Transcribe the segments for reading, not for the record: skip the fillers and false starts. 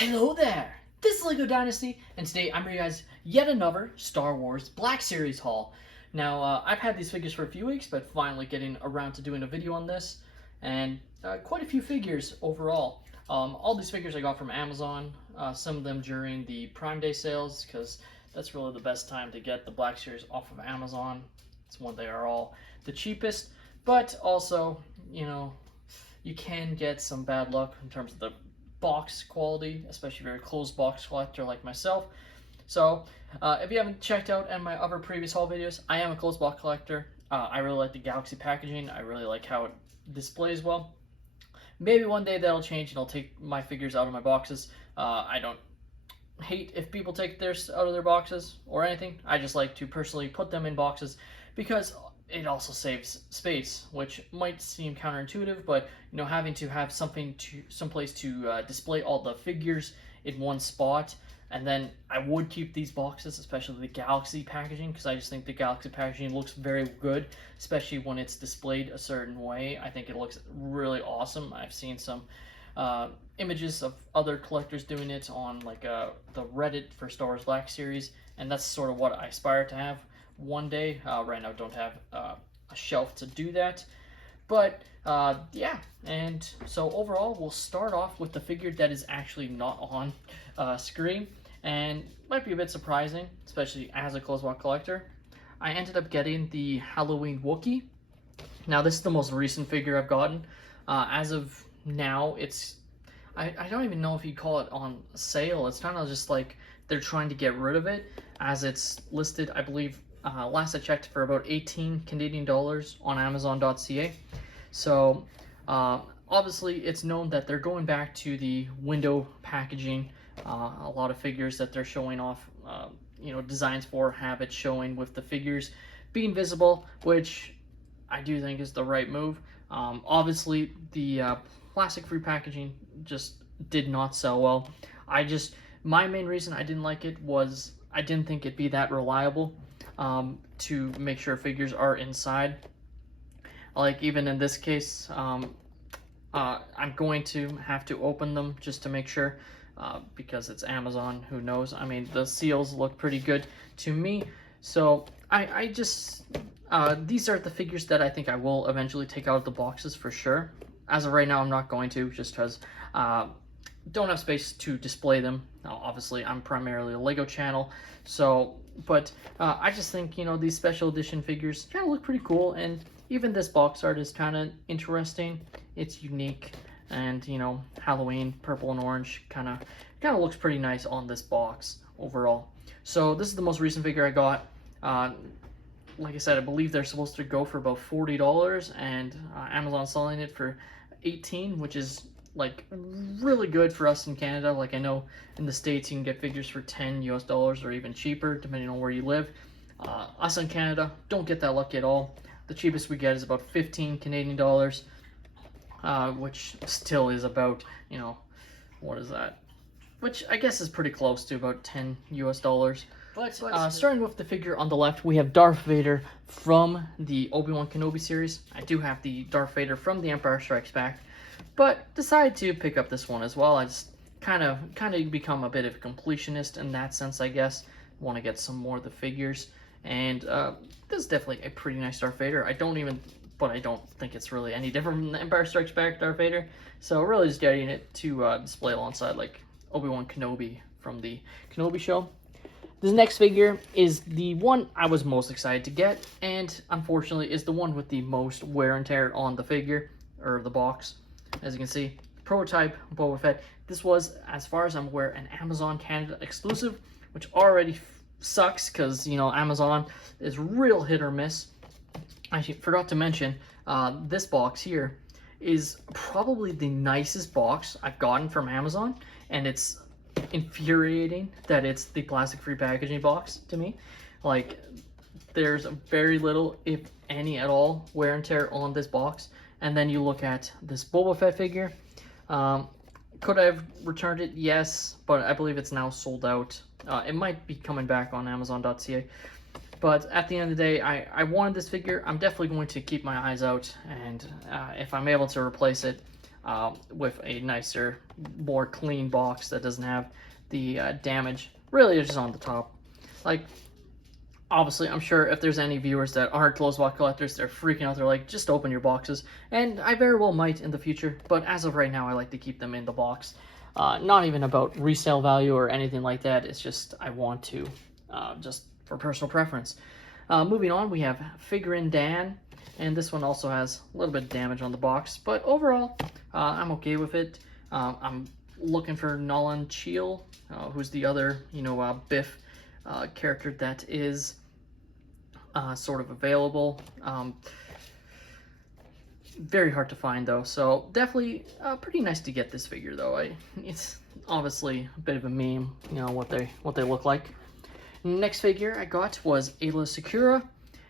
Hello there! This is LEGO Dynasty, and today I'm bringing you guys yet another Star Wars Black Series haul. Now, I've had these figures for a few weeks, but finally getting around to doing a video on this, and quite a few figures overall. All these figures I got from Amazon, some of them during the Prime Day sales, because that's really the best time to get the Black Series off of Amazon. It's when they are all the cheapest, but also, you can get some bad luck in terms of the box quality, especially if you're a closed box collector like myself. So if you haven't checked out any of my other previous haul videos, I am a closed box collector. I really like the Galaxy packaging. I really like how it displays well. Maybe one day that'll change and I'll take my figures out of my boxes. I don't hate if people take theirs out of their boxes or anything. I just like to personally put them in boxes because it also saves space, which might seem counterintuitive, but having to have someplace to display all the figures in one spot, and then I would keep these boxes, especially the Galaxy packaging, because I just think the Galaxy packaging looks very good, especially when it's displayed a certain way. I think it looks really awesome. I've seen some images of other collectors doing it on the Reddit for Star Wars Black Series, and that's sort of what I aspire to have one day. Right now I don't have a shelf to do that, but yeah. And so overall we'll start off with the figure that is actually not on screen, and might be a bit surprising, especially as a closed box collector. I ended up getting the Halloween Wookiee. Now this is the most recent figure I've gotten. As of now, it's I don't even know if you'd call it on sale. It's kind of just like they're trying to get rid of it, as it's listed, I believe, last I checked, for about 18 Canadian dollars on Amazon.ca. So obviously it's known that they're going back to the window packaging. A lot of figures that they're showing off, designs for, have it showing with the figures being visible, which I do think is the right move. Obviously the plastic free packaging just did not sell well. My main reason I didn't like it was I didn't think it'd be that reliable to make sure figures are inside. Like even in this case, I'm going to have to open them just to make sure, because it's Amazon, who knows. I mean, the seals look pretty good to me, so I just these are the figures that I think I will eventually take out of the boxes for sure. As of right now, I'm not going to, just because don't have space to display them. Now, obviously I'm primarily a Lego channel, so but I just think these special edition figures kind of look pretty cool, and even this box art is kind of interesting. It's unique, and Halloween purple and orange kind of looks pretty nice on this box overall. So this is the most recent figure I got. Like I said, I believe they're supposed to go for about $40, and Amazon's selling it for 18, which is like really good for us in Canada. Like I know in the States you can get figures for $10 US or even cheaper depending on where you live. Us in Canada don't get that lucky at all. The cheapest we get is about 15 Canadian dollars, which still is about, what is that? Which I guess is pretty close to about $10 US. But starting with the figure on the left, we have Darth Vader from the Obi-Wan Kenobi series. I do have the Darth Vader from The Empire Strikes Back, but decided to pick up this one as well. I just kind of become a bit of a completionist in that sense, I guess. Want to get some more of the figures, and this is definitely a pretty nice Darth Vader. I don't think it's really any different from The Empire Strikes Back Darth Vader, so really just getting it to display alongside like Obi-Wan Kenobi from the Kenobi show. This next figure is the one I was most excited to get, and unfortunately is the one with the most wear and tear on the figure, or the box. As you can see, prototype Boba Fett. This was, as far as I'm aware, an Amazon Canada exclusive, which already sucks because, Amazon is real hit or miss. I forgot to mention, this box here is probably the nicest box I've gotten from Amazon, and it's infuriating that it's the plastic free packaging box to me. Like, there's very little, if any at all, wear and tear on this box. And then you look at this Boba Fett figure. Could I have returned it? Yes, but I believe it's now sold out. It might be coming back on Amazon.ca. But at the end of the day, I wanted this figure. I'm definitely going to keep my eyes out, and if I'm able to replace it, with a nicer, more clean box that doesn't have the damage really just on the top. Like, obviously, I'm sure if there's any viewers that aren't closed box collectors, they're freaking out. They're like, just open your boxes. And I very well might in the future, but as of right now, I like to keep them in the box. Not even about resale value or anything like that. It's just I want to, just for personal preference. Moving on, we have Figurin Dan, and this one also has a little bit of damage on the box, but overall, I'm okay with it. I'm looking for Nolan Cheel, who's the other, Biff character that is sort of available. Very hard to find though, so definitely pretty nice to get this figure though. It's obviously a bit of a meme, what they look like. Next figure I got was Ayla Secura,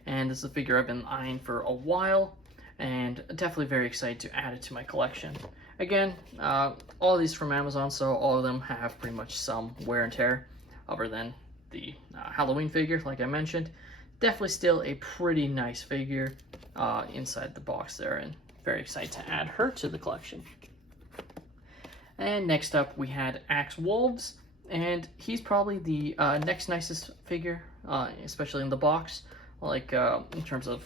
and this is a figure I've been eyeing for a while, and definitely very excited to add it to my collection. Again, all these from Amazon, so all of them have pretty much some wear and tear, other than the Halloween figure, like I mentioned. Definitely still a pretty nice figure inside the box there, and very excited to add her to the collection. And next up we had Axe Wolves, and he's probably the next nicest figure, especially in the box, like in terms of,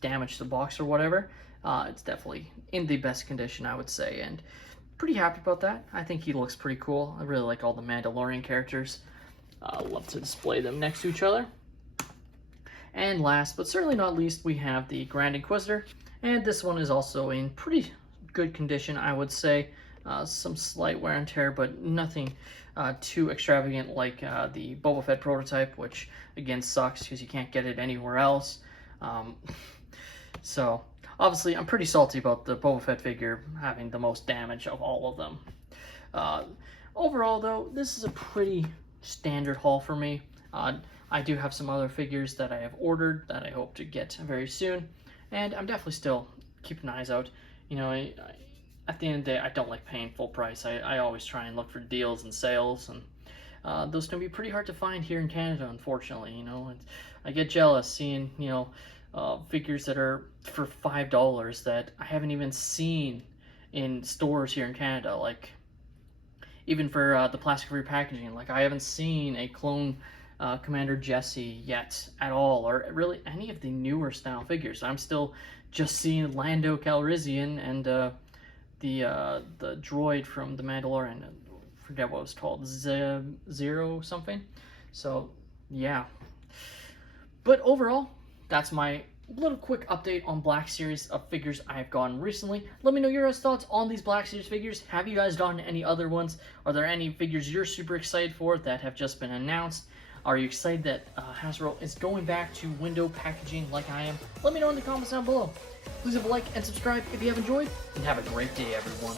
damage to the box or whatever. It's definitely in the best condition, I would say, and pretty happy about that. I think he looks pretty cool. I really like all the Mandalorian characters. Love to display them next to each other. And last, but certainly not least, we have the Grand Inquisitor, and this one is also in pretty good condition, I would say. Some slight wear and tear, but nothing too extravagant like the Boba Fett prototype, which again sucks because you can't get it anywhere else. So obviously I'm pretty salty about the Boba Fett figure having the most damage of all of them. Overall though, this is a pretty standard haul for me. I do have some other figures that I have ordered that I hope to get very soon, and I'm definitely still keeping eyes out. At the end of the day, I don't like paying full price. I always try and look for deals and sales, and those can be pretty hard to find here in Canada, unfortunately. I get jealous seeing, figures that are for $5 that I haven't even seen in stores here in Canada. Like, even for the plastic-free packaging, like I haven't seen a clone Commander Jesse yet at all, or really any of the newer style figures. I'm still just seeing Lando Calrissian and the droid from The Mandalorian. I forget what it was called, Zero something. So yeah, but overall, that's my little quick update on Black Series of figures I've gotten recently. Let me know your thoughts on these Black Series figures. Have you guys gotten any other ones? Are there any figures you're super excited for that have just been announced? Are you excited that Hasbro is going back to window packaging like I am? Let me know in the comments down below. Please leave a like and subscribe if you have enjoyed, and have a great day, everyone.